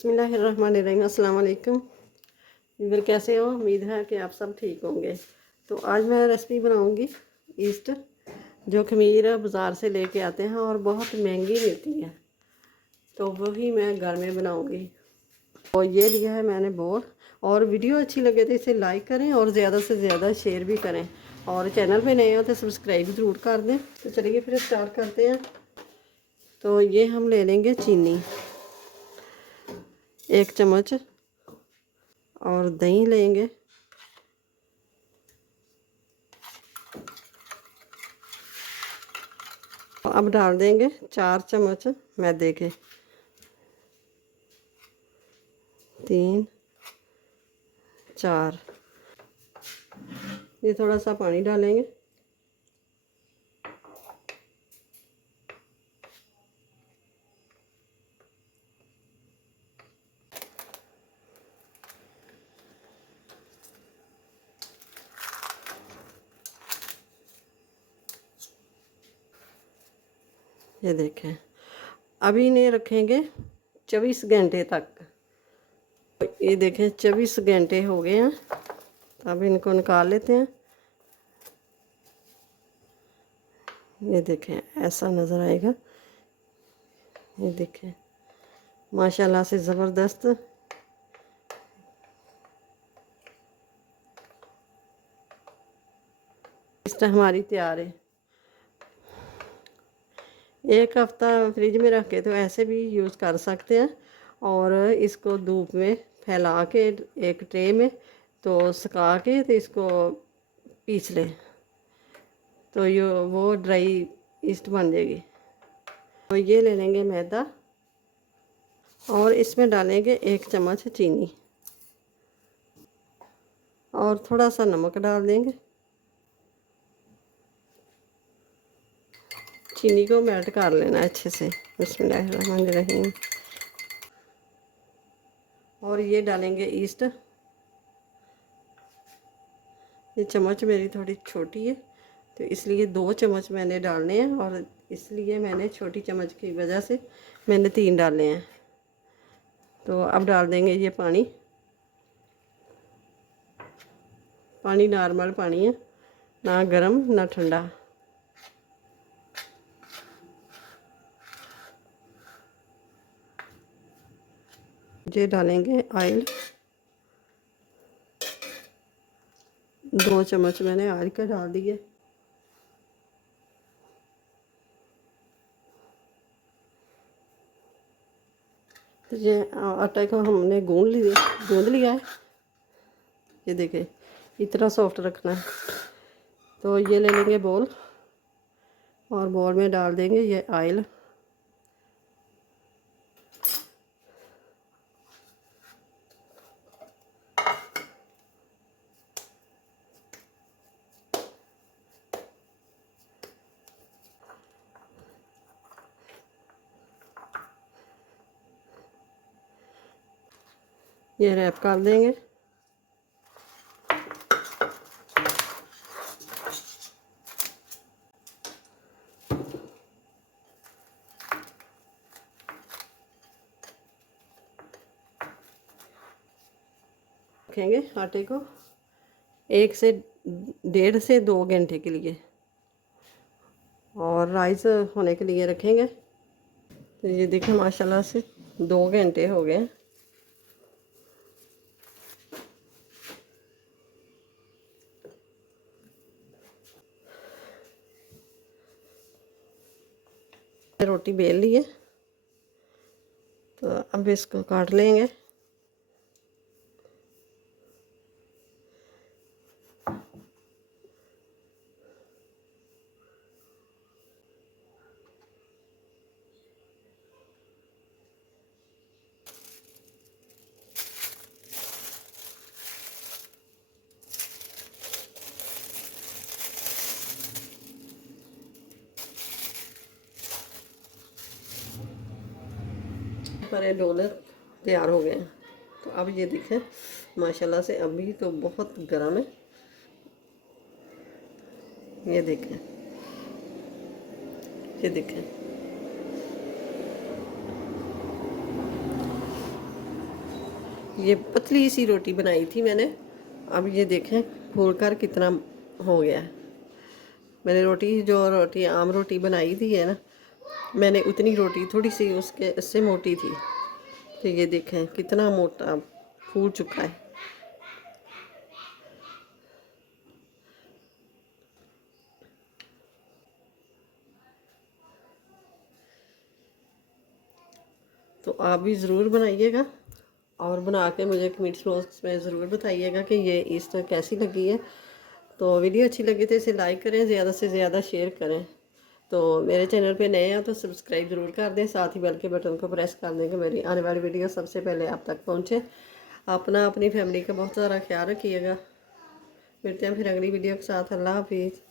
बिस्मिल्लाहिर्रहमानिर्रहीम। अस्सलाम वालेकुम। इधर कैसे हो? उम्मीद है कि आप सब ठीक होंगे। तो आज मैं रेसिपी बनाऊंगी ईस्ट, जो खमीर बाज़ार से लेके आते हैं और बहुत महंगी मिलती है, तो वही मैं घर में बनाऊंगी। और ये लिया है मैंने बोल। और वीडियो अच्छी लगे तो इसे लाइक करें और ज़्यादा से ज़्यादा शेयर भी करें, और चैनल पे नए हो तो सब्सक्राइब ज़रूर कर दें। तो चलिए फिर स्टार्ट करते हैं। तो ये हम ले लेंगे चीनी 1 चम्मच, और दही लेंगे अब डाल देंगे 4 चम्मच मैदे के, 3 4। ये थोड़ा सा पानी डालेंगे। ये देखें, अभी इन्हें रखेंगे 24 घंटे तक। ये देखें 24 घंटे हो गए हैं। अब इनको निकाल लेते हैं। ये देखें ऐसा नज़र आएगा। ये देखें माशाल्लाह से ज़बरदस्त। इस हमारी तैयार है। 1 हफ्ता फ्रिज में रख के तो ऐसे भी यूज़ कर सकते हैं, और इसको धूप में फैला के एक ट्रे में तो सुखा के तो इसको पीस लें, तो ये वो ड्राई ईस्ट बन जाएगी। तो ये ले लेंगे मैदा, और इसमें डालेंगे 1 चम्मच चीनी, और थोड़ा सा नमक डाल देंगे। चीनी को मेल्ट कर लेना अच्छे से। बिस्मिल्लाहिर्रहमानिर्रहीम। और ये डालेंगे ईस्ट। ये चम्मच मेरी थोड़ी छोटी है, तो इसलिए 2 चम्मच मैंने डालने हैं, और इसलिए मैंने छोटी चम्मच की वजह से मैंने 3 डाले हैं। तो अब डाल देंगे ये पानी। पानी नॉर्मल पानी है, ना गर्म ना ठंडा। ये डालेंगे ऑयल। 2 चम्मच मैंने ऑयल के डाल दिए। तो ये आटे को हमने गूंद लिया है। ये देखें इतना सॉफ्ट रखना है। तो ये ले लेंगे बोल, और बोल में डाल देंगे ये ऑयल। ये रैप कर देंगे। रखेंगे आटे को 1 से 1.5 से 2 घंटे के लिए, और राइस होने के लिए रखेंगे। तो ये देखें माशाल्लाह से 2 घंटे हो गए। रोटी बेल ली है, तो अब इसको काट लेंगे। हमारे डोलर तैयार हो गए हैं। तो अब ये देखें माशाल्लाह से अभी तो बहुत गर्म है। ये देखें, ये देखें ये पतली सी रोटी बनाई थी मैंने। अब ये देखें फूल कर कितना हो गया है। मैंने रोटी आम रोटी बनाई थी है ना, मैंने उतनी रोटी थोड़ी सी उससे मोटी थी। तो ये देखें कितना मोटा फूल चुका है। तो आप भी ज़रूर बनाइएगा और बना के मुझे कमेंट्स बॉक्स में ज़रूर बताइएगा कि ये ईस्टर कैसी लगी है। तो वीडियो अच्छी लगी तो इसे लाइक करें, ज़्यादा से ज़्यादा शेयर करें। तो मेरे चैनल पे नए हैं तो सब्सक्राइब ज़रूर कर दें, साथ ही बेल के बटन को प्रेस कर दें कि मेरी आने वाली वीडियो सबसे पहले आप तक पहुँचे। अपना अपनी फैमिली का बहुत सारा ख्याल रखिएगा। मिलते हैं फिर अगली वीडियो के साथ। अल्लाह हाफिज़।